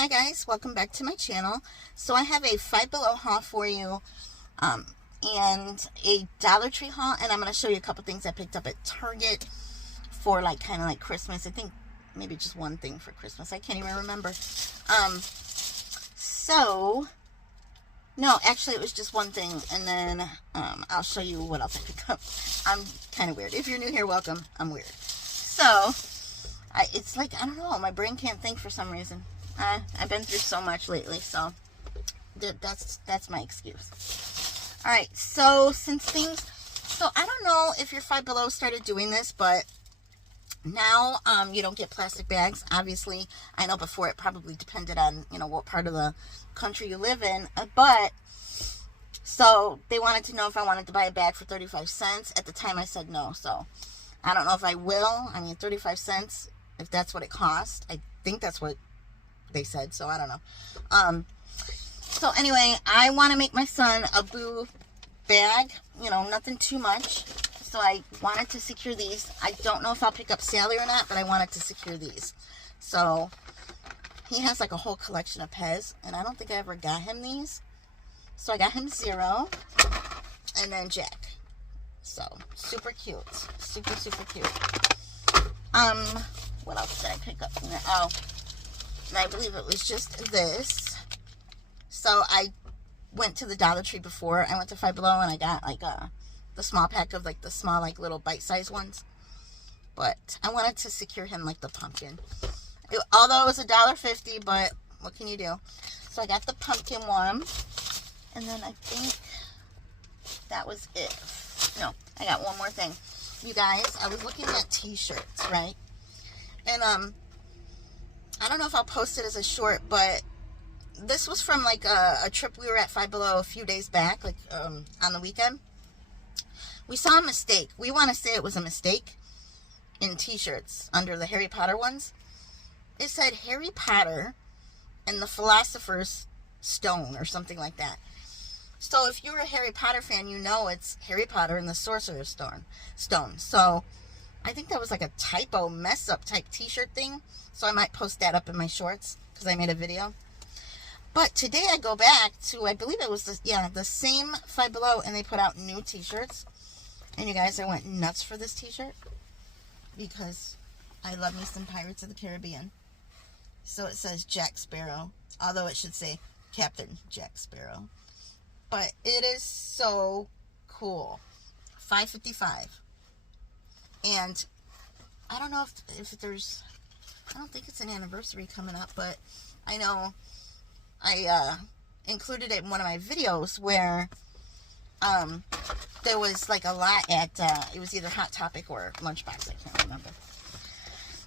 Hi guys, welcome back to my channel. So I have a Five Below haul for you and a Dollar Tree haul, and I'm going to show you a couple things I picked up at Target for kind of like Christmas. I think maybe just one thing for Christmas. I can't even remember. No, actually it was just one thing, and then I'll show you what else I picked up. I'm kind of weird. If you're new here, welcome. I'm weird. So it's like, I don't know, my brain can't think for some reason. I've been through so much lately, so that's my excuse. All right, so I don't know if your Five Below started doing this, but now you don't get plastic bags. Obviously, I know before it probably depended on what part of the country you live in, but so they wanted to know if I wanted to buy a bag for 35 cents. At the time, I said no, so I don't know if I will. I mean, 35 cents, if that's what it cost. I think that's what they said, so I don't know. So anyway, I want to make my son a blue bag, nothing too much. So I wanted to secure these. I don't know if I'll pick up Sally or not, but I wanted to secure these. So he has like a whole collection of Pez, and I don't think I ever got him these. So I got him Zero and then Jack. So super cute, super cute. What else did I pick up from there? Oh, and I believe it was just this. So I went to the Dollar Tree before. I went to Five Below and I got the small pack of the small little bite-sized ones. But I wanted to secure him the pumpkin. Although it was $1.50, but what can you do? So I got the pumpkin one. And then I think that was it. No, I got one more thing. You guys, I was looking at t-shirts, right? And I don't know if I'll post it as a short, but this was from a trip we were at Five Below a few days back, on the weekend. We saw a mistake. We want to say it was a mistake in t-shirts under the Harry Potter ones. It said Harry Potter and the Philosopher's Stone or something like that. So if you're a Harry Potter fan, you know it's Harry Potter and the Sorcerer's Stone. So I think that was a typo mess up type t-shirt thing. So I might post that up in my shorts because I made a video. But today I go back to, I believe it was the same Five Below, and they put out new t-shirts. And you guys, I went nuts for this t-shirt because I love me some Pirates of the Caribbean. So it says Jack Sparrow, although it should say Captain Jack Sparrow. But it is so cool. $5.55. And I don't know if there's, I don't think it's an anniversary coming up, but I know I included it in one of my videos where there was a lot at, it was either Hot Topic or Lunchbox, I can't remember.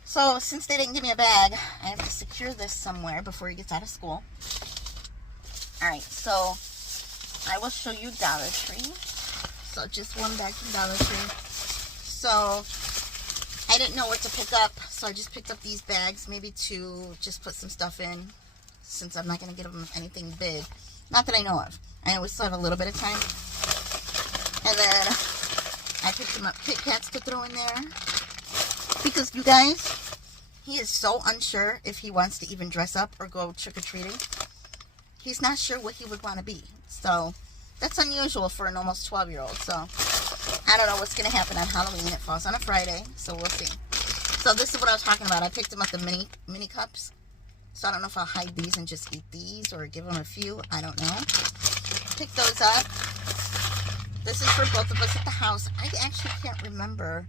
So since they didn't give me a bag, I have to secure this somewhere before he gets out of school. Alright, so I will show you Dollar Tree. So just one bag from Dollar Tree. So I didn't know what to pick up, so I just picked up these bags, maybe to just put some stuff in, since I'm not going to get them anything big. Not that I know of. I know we still have a little bit of time. And then I picked him up Kit Kats to throw in there. Because, you guys, he is so unsure if he wants to even dress up or go trick-or-treating. He's not sure what he would want to be. So that's unusual for an almost 12-year-old. So I don't know what's going to happen on Halloween. It falls on a Friday, so we'll see. So this is what I was talking about. I picked him up the mini cups. So I don't know if I'll hide these and just eat these or give him a few. I don't know. Pick those up. This is for both of us at the house. I actually can't remember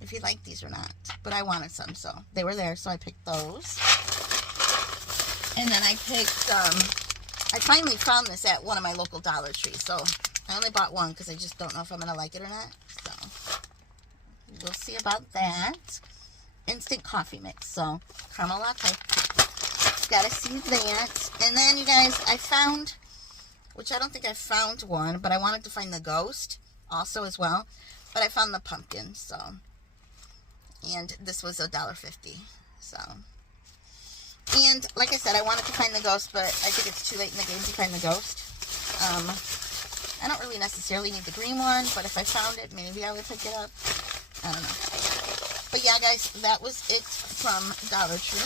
if he liked these or not, but I wanted some, so they were there, so I picked those. And then I picked, I finally found this at one of my local Dollar Trees, so I only bought one because I just don't know if I'm going to like it or not, so we'll see about that. Instant coffee mix, so caramel latte. Gotta see that. And then, you guys, I found, which I don't think I found one, but I wanted to find the ghost also as well, but I found the pumpkin, so, and this was $1.50, so. And like I said, I wanted to find the ghost, but I think it's too late in the game to find the ghost. I don't really necessarily need the green one, but if I found it, maybe I would pick it up. I don't know. But yeah, guys, that was it from Dollar Tree.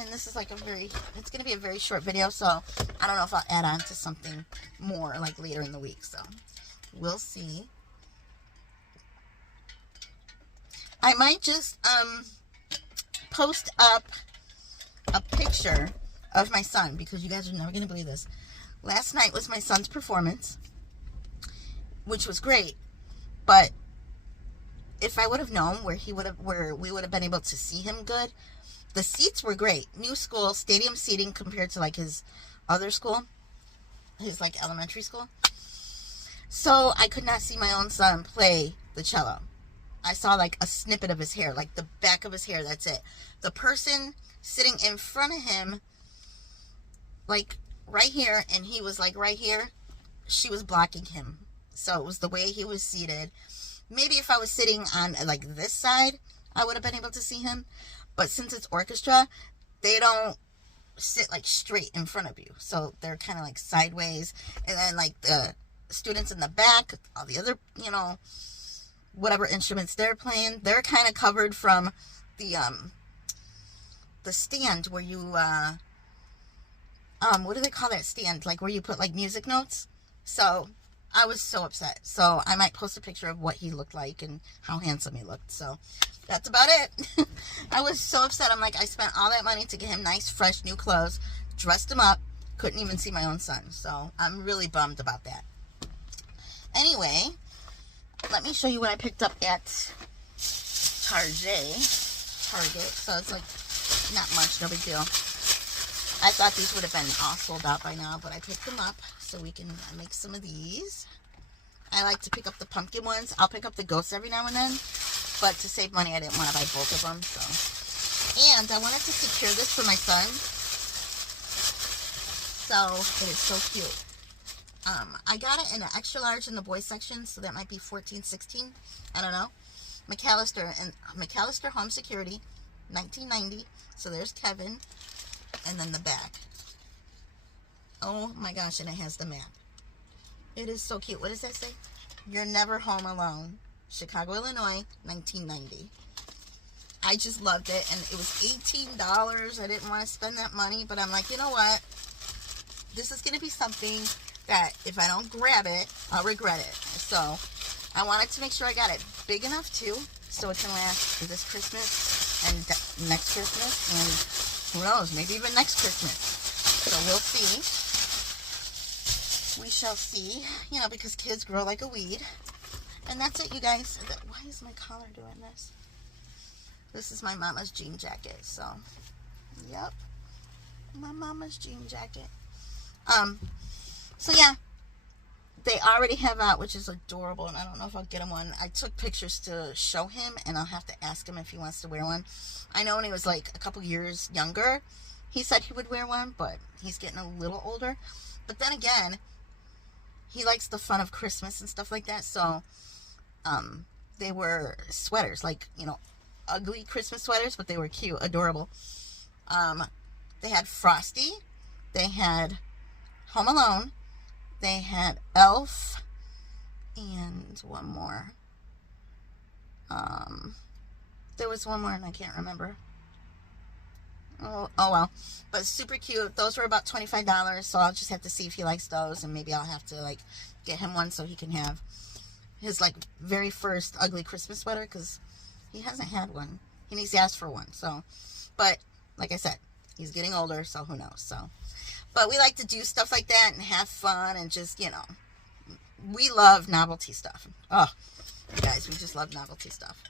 And this is like it's going to be a very short video, so I don't know if I'll add on to something more like later in the week, so we'll see. I might just post up a picture of my son, because you guys are never going to believe this. Last night was my son's performance, which was great, but if I would have known where we would have been able to see him good, the seats were great. New school, stadium seating compared to like his other school, his like elementary school. So I could not see my own son play the cello. I saw like a snippet of his hair, like the back of his hair, that's it. The person sitting in front of him, like right here, and he was like right here, she was blocking him. So it was the way he was seated. Maybe if I was sitting on like this side, I would have been able to see him. But since it's orchestra, they don't sit like straight in front of you. So they're kind of like sideways. And then like the students in the back, all the other, you know, whatever instruments they're playing, they're kind of covered from the stand where you, what do they call that stand? Like where you put like music notes. So I was so upset. So I might post a picture of what he looked like and how handsome he looked. So that's about it. I was so upset. I'm like, I spent all that money to get him nice, fresh, new clothes, dressed him up, couldn't even see my own son. So I'm really bummed about that. Anyway, let me show you what I picked up at Target. So it's like not much, no big deal. I thought these would have been all sold out by now, but I picked them up so we can make some of these. I like to pick up the pumpkin ones. I'll pick up the ghosts every now and then, but to save money, I didn't want to buy both of them. So, and I wanted to secure this for my son. So it is so cute. I got it in an extra large in the boys section, so that might be 14, 16. I don't know. McAllister Home Security, 1990. So there's Kevin. And then the back. Oh my gosh, and it has the map. It is so cute. What does that say? You're never home alone. Chicago, Illinois, 1990. I just loved it, and it was $18. I didn't want to spend that money, but I'm like, you know what? This is going to be something that if I don't grab it, I'll regret it. So I wanted to make sure I got it big enough too, so it can last this Christmas and next Christmas, and who knows, maybe even next Christmas. So we'll see. We shall see, you know, because kids grow like a weed. And that's it, you guys. Why is my collar doing this? This is my mama's jean jacket. So, yep. My mama's jean jacket. So yeah. They already have out, which is adorable, and I don't know if I'll get him one. I took pictures to show him, and I'll have to ask him if he wants to wear one. I know when he was like a couple years younger, he said he would wear one, but he's getting a little older. But then again, he likes the fun of Christmas and stuff like that, so they were sweaters, like, you know, ugly Christmas sweaters, but they were cute, adorable. They had Frosty, they had Home Alone, they had Elf, and one more. There was one more and I can't remember. Oh well. But super cute. Those were about $25, so I'll just have to see if he likes those, and maybe I'll have to like get him one so he can have his like very first ugly Christmas sweater, because he hasn't had one. He's asked for one. So, but like I said, he's getting older, so who knows. So, but we like to do stuff like that and have fun and just, you know, we love novelty stuff. Oh, you guys, we just love novelty stuff.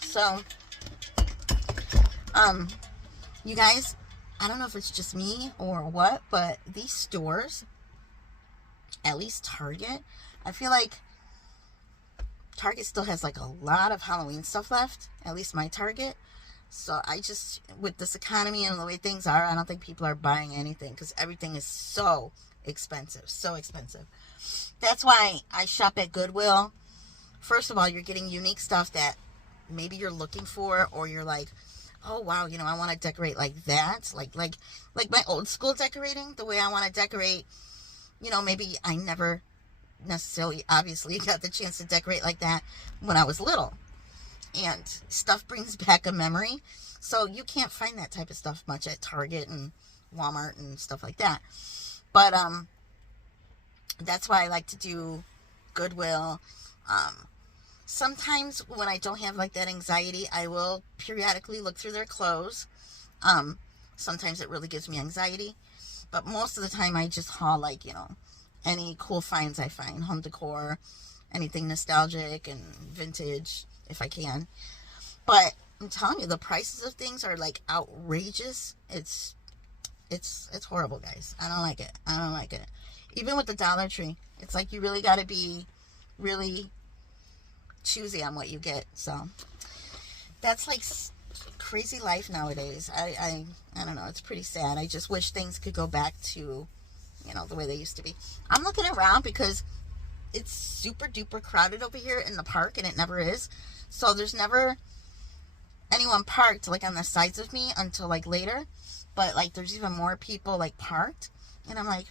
So, you guys, I don't know if it's just me or what, but these stores, at least Target, I feel like Target still has like a lot of Halloween stuff left, at least my Target. So I just, with this economy and the way things are, I don't think people are buying anything, because everything is so expensive, so expensive. That's why I shop at Goodwill. First of all, you're getting unique stuff that maybe you're looking for, or you're like, oh wow, you know, I want to decorate like that, like my old school decorating, the way I want to decorate. You know, maybe I never necessarily obviously got the chance to decorate like that when I was little. And stuff brings back a memory. So you can't find that type of stuff much at Target and Walmart and stuff like that. But that's why I like to do Goodwill. Sometimes when I don't have like that anxiety, I will periodically look through their clothes. Sometimes it really gives me anxiety. But most of the time I just haul like, you know, any cool finds I find. Home decor, anything nostalgic and vintage if I can. But I'm telling you, the prices of things are like outrageous. It's horrible, guys. I don't like it. I don't like it. Even with the Dollar Tree, it's like you really got to be really choosy on what you get. So that's like crazy life nowadays. I don't know. It's pretty sad. I just wish things could go back to, you know, the way they used to be. I'm looking around because it's super duper crowded over here in the park, and it never is. So there's never anyone parked like on the sides of me until like later. But like there's even more people like parked, and I'm like,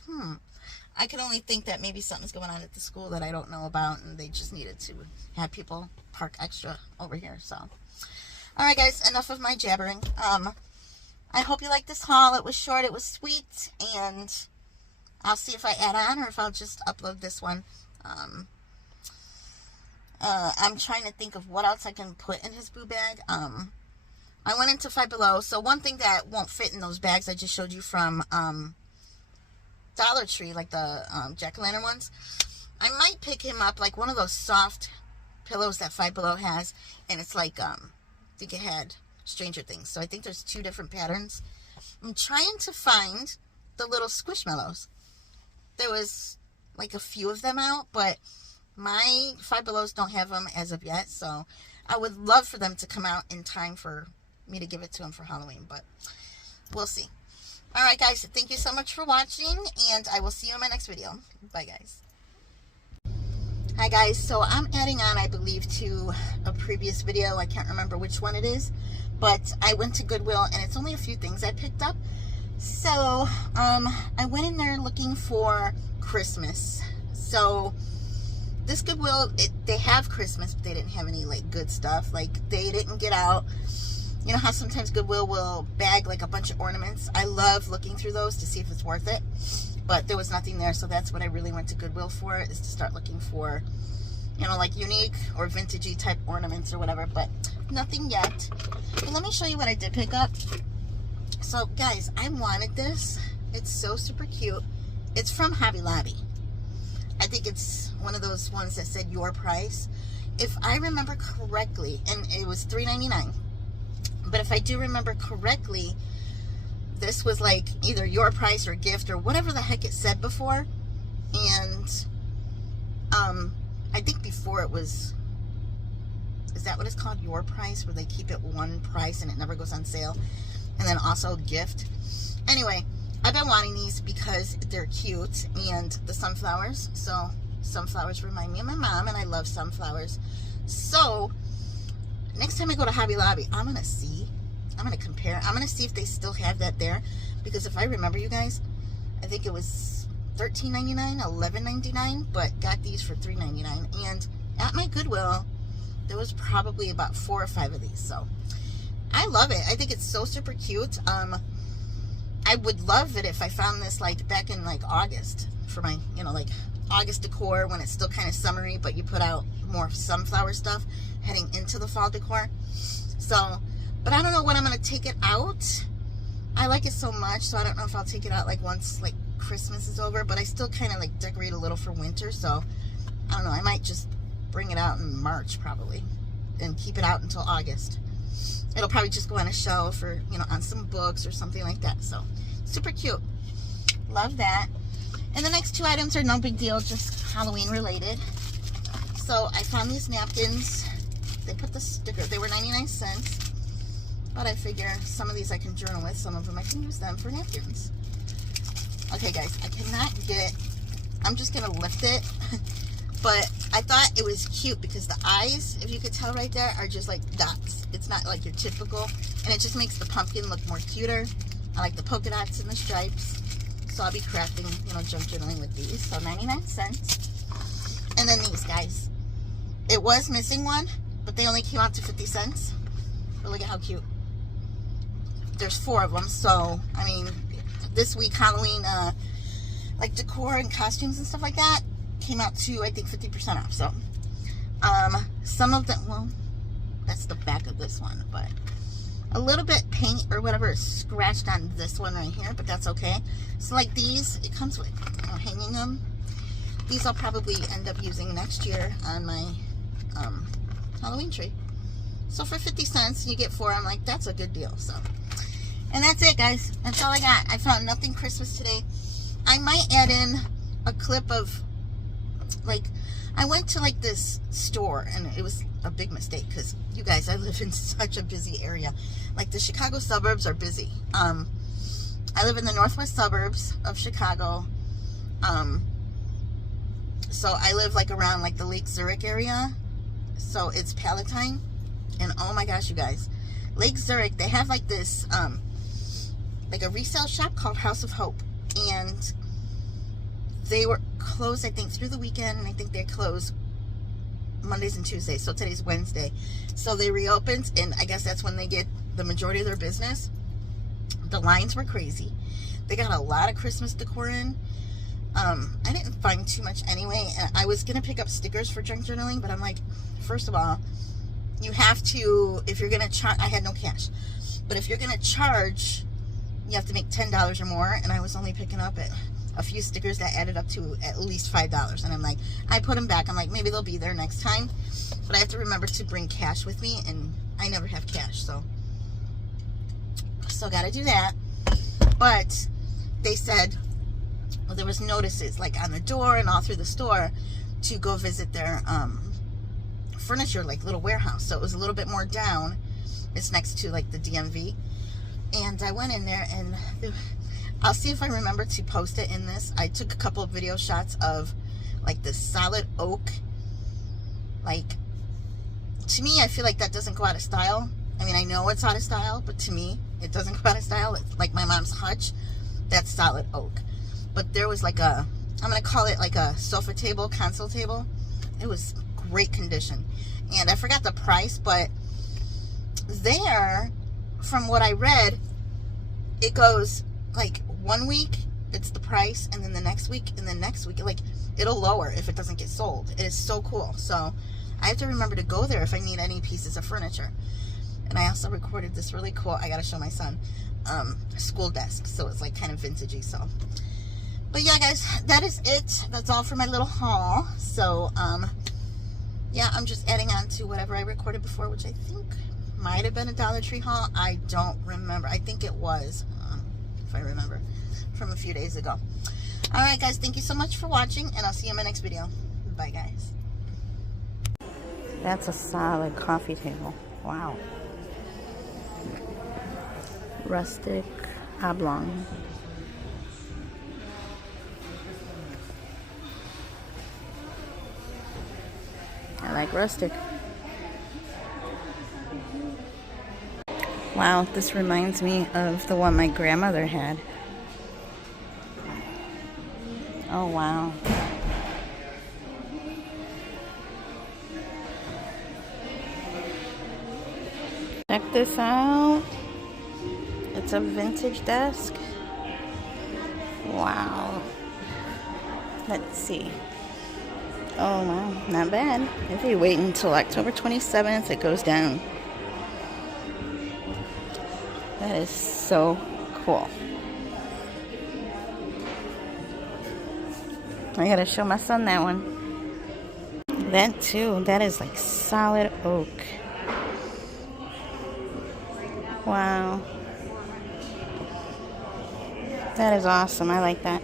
I can only think that maybe something's going on at the school that I don't know about, and they just needed to have people park extra over here. So alright guys, enough of my jabbering. I hope you liked this haul. It was short, it was sweet, and I'll see if I add on or if I'll just upload this one. I'm trying to think of what else I can put in his boo bag. I went into Five Below. So one thing that won't fit in those bags I just showed you from Dollar Tree, like the jack-o'-lantern ones, I might pick him up like one of those soft pillows that Five Below has, and it's like I think it had Stranger Things. So I think there's 2 different patterns. I'm trying to find the little Squishmallows. There was like a few of them out, but my Five Belows don't have them as of yet. So I would love for them to come out in time for me to give it to him for Halloween, but we'll see. Alright guys, thank you so much for watching, and I will see you in my next video. Bye guys. Hi guys, so I'm adding on, I believe, to a previous video. I can't remember which one it is, but I went to Goodwill, and it's only a few things I picked up. So I went in there looking for Christmas. So this Goodwill, they have Christmas, but they didn't have any like good stuff. Like they didn't get out, you know how sometimes Goodwill will bag like a bunch of ornaments. I love looking through those to see if it's worth it, but there was nothing there. So that's what I really went to Goodwill for, is to start looking for, you know, like unique or vintagey type ornaments or whatever, but nothing yet. But let me show you what I did pick up. So guys, I wanted this. It's so super cute. It's from Hobby Lobby. I think it's one of those ones that said your price. If I remember correctly, and it was $3.99. But if I do remember correctly, this was like either your price or gift or whatever the heck it said before. And I think before it was, is that what it's called? Your price, where they keep it one price and it never goes on sale. And then also gift. Anyway, I've been wanting these because they're cute, and the sunflowers. So sunflowers remind me of my mom, and I love sunflowers. So next time I go to Hobby Lobby, I'm going to compare. I'm going to see if they still have that there. Because if I remember, you guys, I think it was $13.99, $11.99, but got these for $3.99. And at my Goodwill, there was probably about 4 or 5 of these. So I love it. I think it's so super cute. I would love it if I found this like back in like August for my, you know, like August decor, when it's still kind of summery, but you put out more sunflower stuff heading into the fall decor. So, but I don't know when I'm going to take it out. I like it so much, so I don't know if I'll take it out like once like Christmas is over, but I still kind of like decorate a little for winter. So I don't know, I might just bring it out in March probably and keep it out until August. It'll probably just go on a shelf or, you know, on some books or something like that. So super cute. Love that. And the next 2 items are no big deal, just Halloween related. So I found these napkins. They put the sticker, they were 99 cents. But I figure some of these I can journal with, some of them I can use them for napkins. Okay guys, I cannot get, I'm just going to lift it. But I thought it was cute because the eyes, if you could tell right there, are just like dots. It's not like your typical, and it just makes the pumpkin look more cuter. I like the polka dots and the stripes. So I'll be crafting, you know, junk journaling with these. So 99 cents. And then these guys. It was missing one, but they only came out to 50 cents. But look at how cute. There's 4 of them, so, I mean, this week, Halloween, like, decor and costumes and stuff like that came out to, I think, 50% off, so, some of them, well, that's the back of this one, but a little bit paint or whatever is scratched on this one right here, but that's okay. So, like, these, it comes with, hanging them. These I'll probably end up using next year on my, Halloween tree. So for 50 cents, you get 4. I'm like, that's a good deal. So, and that's it, guys. That's all I got. I found nothing Christmas today. I might add in a clip of, like, I went to, like, this store, and it was a big mistake, because, you guys, I live in such a busy area. Like, the Chicago suburbs are busy. I live in the northwest suburbs of Chicago. So I live, like, around, like, the Lake Zurich area. So it's Palatine. And oh my gosh, you guys, Lake Zurich, they have like this, like a resale shop called House of Hope. And they were closed, I think, through the weekend. And I think they close Mondays and Tuesdays. So today's Wednesday. So they reopened, and I guess that's when they get the majority of their business. The lines were crazy. They got a lot of Christmas decor in. I didn't find too much anyway. And I was going to pick up stickers for junk journaling, but I'm like, first of all, you have to, if you're going to charge, I had no cash, but if you're going to charge, you have to make $10 or more, and I was only picking up a few stickers that added up to at least $5, and I'm like, I put them back. I'm like, maybe they'll be there next time, but I have to remember to bring cash with me, and I never have cash, so got to do that. But they said, well, there was notices, like, on the door and all through the store to go visit their, furniture, like, little warehouse. So it was a little bit more down. It's next to, like, the DMV. And I went in there, and I'll see if I remember to post it in this. I took a couple of video shots of, like, this solid oak. Like, to me, I feel like that doesn't go out of style. I mean, I know it's out of style, but to me, it doesn't go out of style. It's like my mom's hutch. That's solid oak. But there was like a, I'm going to call it like a sofa table, console table. It was great condition. And I forgot the price, but there, from what I read, it goes like 1 week, it's the price, and then the next week, and then next week, like, it'll lower if it doesn't get sold. It is so cool. So I have to remember to go there if I need any pieces of furniture. And I also recorded this really cool, I gotta show my son, school desk. So it's like kind of vintagey. So, but yeah, guys, that is it. That's all for my little haul. So, yeah, I'm just adding on to whatever I recorded before, which I think might have been a Dollar Tree haul. I don't remember. I think it was, if I remember, from a few days ago. All right, guys, thank you so much for watching, and I'll see you in my next video. Bye, guys. That's a solid coffee table. Wow. Rustic oblong. I like rustic. Wow, this reminds me of the one my grandmother had. Oh, wow. Check this out. It's a vintage desk. Wow. Let's see. Oh, wow, not bad. If you wait until October 27th, it goes down. That is so cool. I gotta show my son that one. That too, that is like solid oak. Wow. That is awesome. I like that.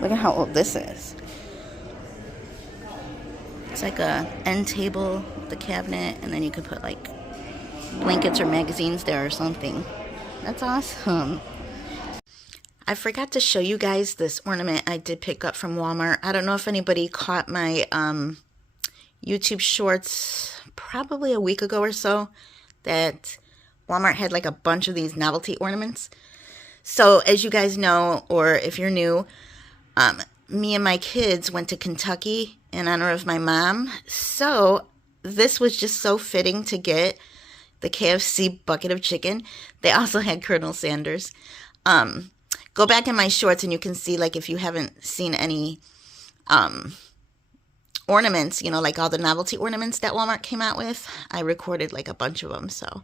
Look at how old this is. It's like a end table with the cabinet, and then you could put like blankets or magazines there or something. That's awesome. I forgot to show you guys this ornament I did pick up from Walmart. I don't know if anybody caught my YouTube shorts probably a week ago or so, that Walmart had like a bunch of these novelty ornaments. So as you guys know, or if you're new, me and my kids went to Kentucky in honor of my mom. So this was just so fitting to get the KFC bucket of chicken. They also had Colonel Sanders. Go back in my shorts and you can see, like, if you haven't seen any ornaments, you know, like all the novelty ornaments that Walmart came out with. I recorded like a bunch of them. So,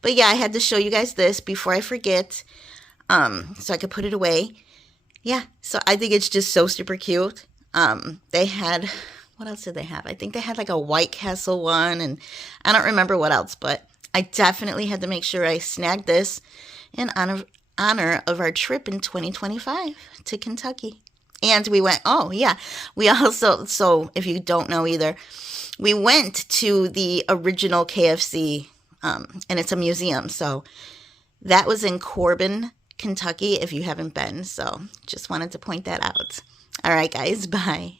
but yeah, I had to show you guys this before I forget, so I could put it away. Yeah, so I think it's just so super cute. They had, what else did they have? I think they had like a White Castle one, and I don't remember what else, but I definitely had to make sure I snagged this in honor of our trip in 2025 to Kentucky. And we went, oh yeah, we also, so if you don't know either, we went to the original KFC, and it's a museum. So that was in Corbin, Kentucky, if you haven't been. So just wanted to point that out. All right, guys, bye.